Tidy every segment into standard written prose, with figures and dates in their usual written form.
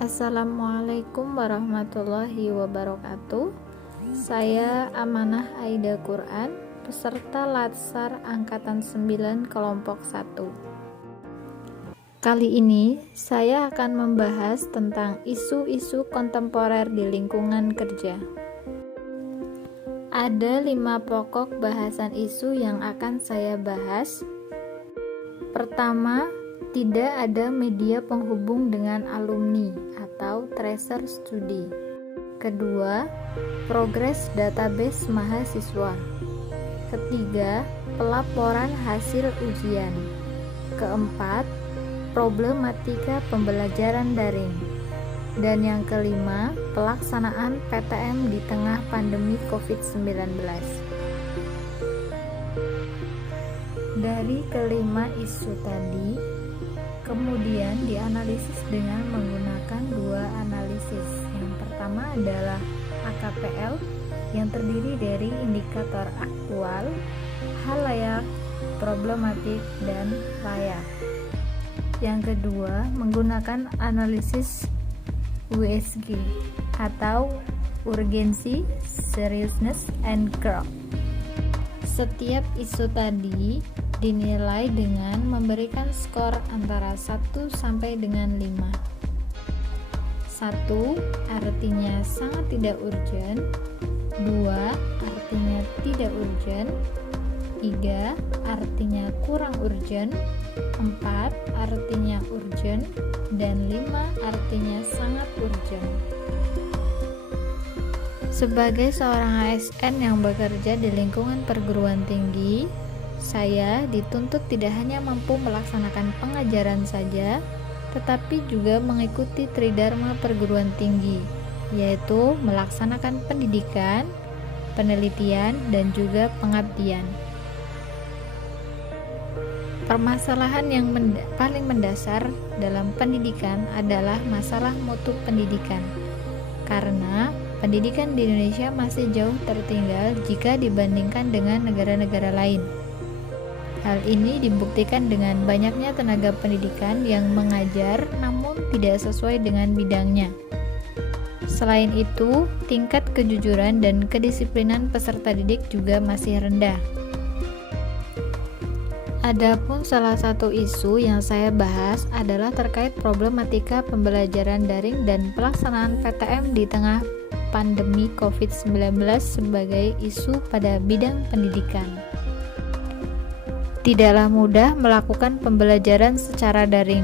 Assalamualaikum warahmatullahi wabarakatuh. Saya Amanah Aida Quran, peserta Latsar Angkatan 9 Kelompok 1. Kali ini saya akan membahas tentang isu-isu kontemporer di lingkungan kerja. Ada 5 pokok bahasan isu yang akan saya bahas. Pertama, tidak ada media penghubung dengan alumni atau tracer studi. Kedua, progres database mahasiswa. Ketiga, pelaporan hasil ujian. Keempat, problematika pembelajaran daring. Dan yang kelima, pelaksanaan PTM di tengah pandemi COVID-19. Dari kelima isu tadi, kemudian dianalisis dengan menggunakan 2 analisis. Yang pertama adalah AKPL yang terdiri dari indikator aktual, halayak, problematik, dan layak. Yang kedua, menggunakan analisis USG atau urgency, seriousness, and growth. Setiap isu tadi dinilai dengan memberikan skor antara 1 sampai dengan 5. 1 artinya sangat tidak urgent, 2 artinya tidak urgent, 3 artinya kurang urgent, 4 artinya urgent, dan 5 artinya sangat urgent. Sebagai seorang ASN yang bekerja di lingkungan perguruan tinggi, saya dituntut tidak hanya mampu melaksanakan pengajaran saja, tetapi juga mengikuti tridharma perguruan tinggi, yaitu melaksanakan pendidikan, penelitian, dan juga pengabdian. Permasalahan yang paling mendasar dalam pendidikan adalah masalah mutu pendidikan, karena pendidikan di Indonesia masih jauh tertinggal jika dibandingkan dengan negara-negara lain. Hal ini dibuktikan dengan banyaknya tenaga pendidikan yang mengajar namun tidak sesuai dengan bidangnya. Selain itu, tingkat kejujuran dan kedisiplinan peserta didik juga masih rendah. Adapun salah satu isu yang saya bahas adalah terkait problematika pembelajaran daring dan pelaksanaan PTM di tengah pandemi COVID-19 sebagai isu pada bidang pendidikan. Tidaklah mudah melakukan pembelajaran secara daring.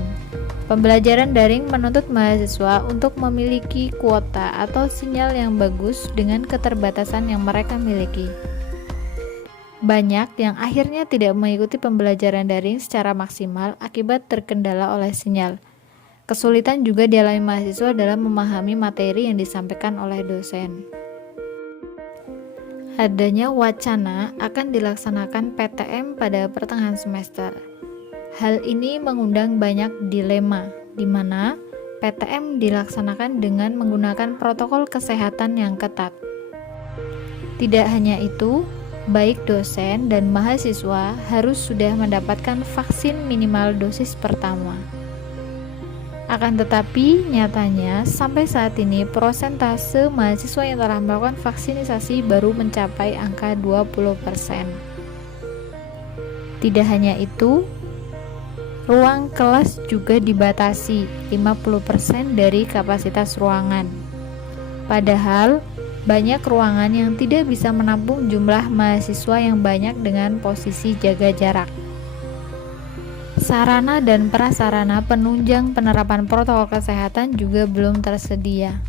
Pembelajaran daring menuntut mahasiswa untuk memiliki kuota atau sinyal yang bagus dengan keterbatasan yang mereka miliki. Banyak yang akhirnya tidak mengikuti pembelajaran daring secara maksimal akibat terkendala oleh sinyal. Kesulitan juga dialami mahasiswa dalam memahami materi yang disampaikan oleh dosen. Adanya wacana akan dilaksanakan PTM pada pertengahan semester. Hal ini mengundang banyak dilema, di mana PTM dilaksanakan dengan menggunakan protokol kesehatan yang ketat. Tidak hanya itu, baik dosen dan mahasiswa harus sudah mendapatkan vaksin minimal dosis pertama. Akan tetapi, nyatanya sampai saat ini persentase mahasiswa yang telah melakukan vaksinasi baru mencapai angka 20%. Tidak hanya itu, ruang kelas juga dibatasi 50% dari kapasitas ruangan. Padahal, banyak ruangan yang tidak bisa menampung jumlah mahasiswa yang banyak dengan posisi jaga jarak. Sarana dan prasarana penunjang penerapan protokol kesehatan juga belum tersedia.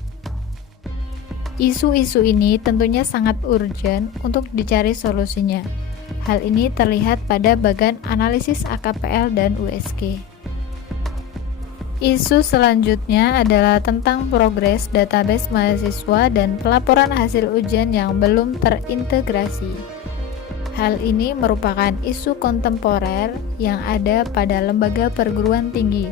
Isu-isu ini tentunya sangat urgent untuk dicari solusinya. Hal ini terlihat pada bagian analisis AKPL dan USG. Isu selanjutnya adalah tentang progres database mahasiswa dan pelaporan hasil ujian yang belum terintegrasi. Hal ini merupakan isu kontemporer yang ada pada lembaga perguruan tinggi.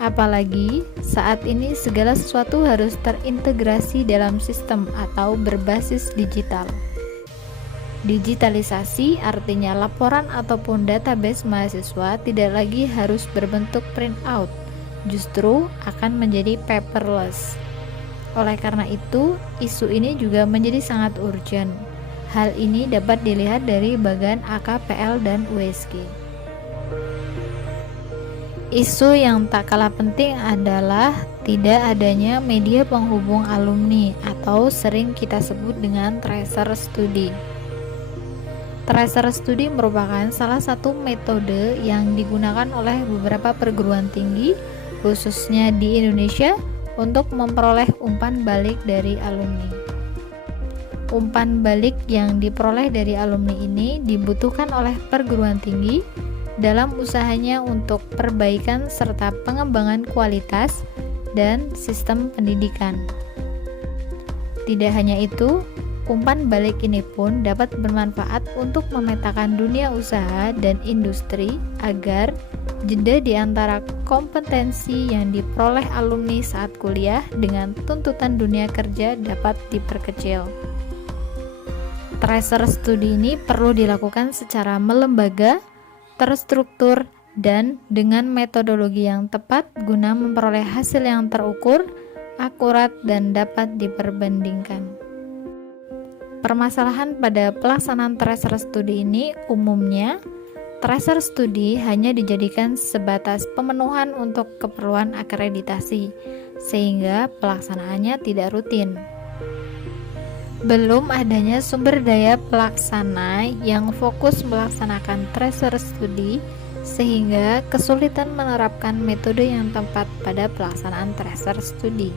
Apalagi saat ini segala sesuatu harus terintegrasi dalam sistem atau berbasis digital. Digitalisasi artinya laporan ataupun database mahasiswa tidak lagi harus berbentuk printout, justru akan menjadi paperless. Oleh karena itu, isu ini juga menjadi sangat urgent. Hal ini dapat dilihat dari bagan AKPL dan USG. Isu yang tak kalah penting adalah tidak adanya media penghubung alumni atau sering kita sebut dengan tracer study. Tracer study merupakan salah satu metode yang digunakan oleh beberapa perguruan tinggi, khususnya di Indonesia, untuk memperoleh umpan balik dari alumni. Umpan balik yang diperoleh dari alumni ini dibutuhkan oleh perguruan tinggi dalam usahanya untuk perbaikan serta pengembangan kualitas dan sistem pendidikan. Tidak hanya itu, umpan balik ini pun dapat bermanfaat untuk memetakan dunia usaha dan industri agar jeda di antara kompetensi yang diperoleh alumni saat kuliah dengan tuntutan dunia kerja dapat diperkecil. Tracer studi ini perlu dilakukan secara melembaga, terstruktur, dan dengan metodologi yang tepat guna memperoleh hasil yang terukur, akurat, dan dapat diperbandingkan. Permasalahan pada pelaksanaan tracer studi ini umumnya, tracer studi hanya dijadikan sebatas pemenuhan untuk keperluan akreditasi, sehingga pelaksanaannya tidak rutin. Belum adanya sumber daya pelaksana yang fokus melaksanakan tracer studi, sehingga kesulitan menerapkan metode yang tepat pada pelaksanaan tracer studi.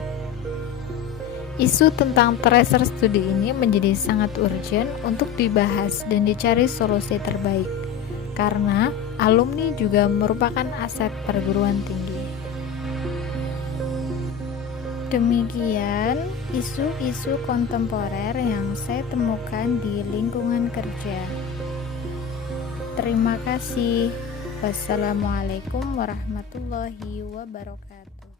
Isu tentang tracer studi ini menjadi sangat urgent untuk dibahas dan dicari solusi terbaik, karena alumni juga merupakan aset perguruan tinggi. Demikian isu-isu kontemporer yang saya temukan di lingkungan kerja. Terima kasih. Wassalamualaikum warahmatullahi wabarakatuh.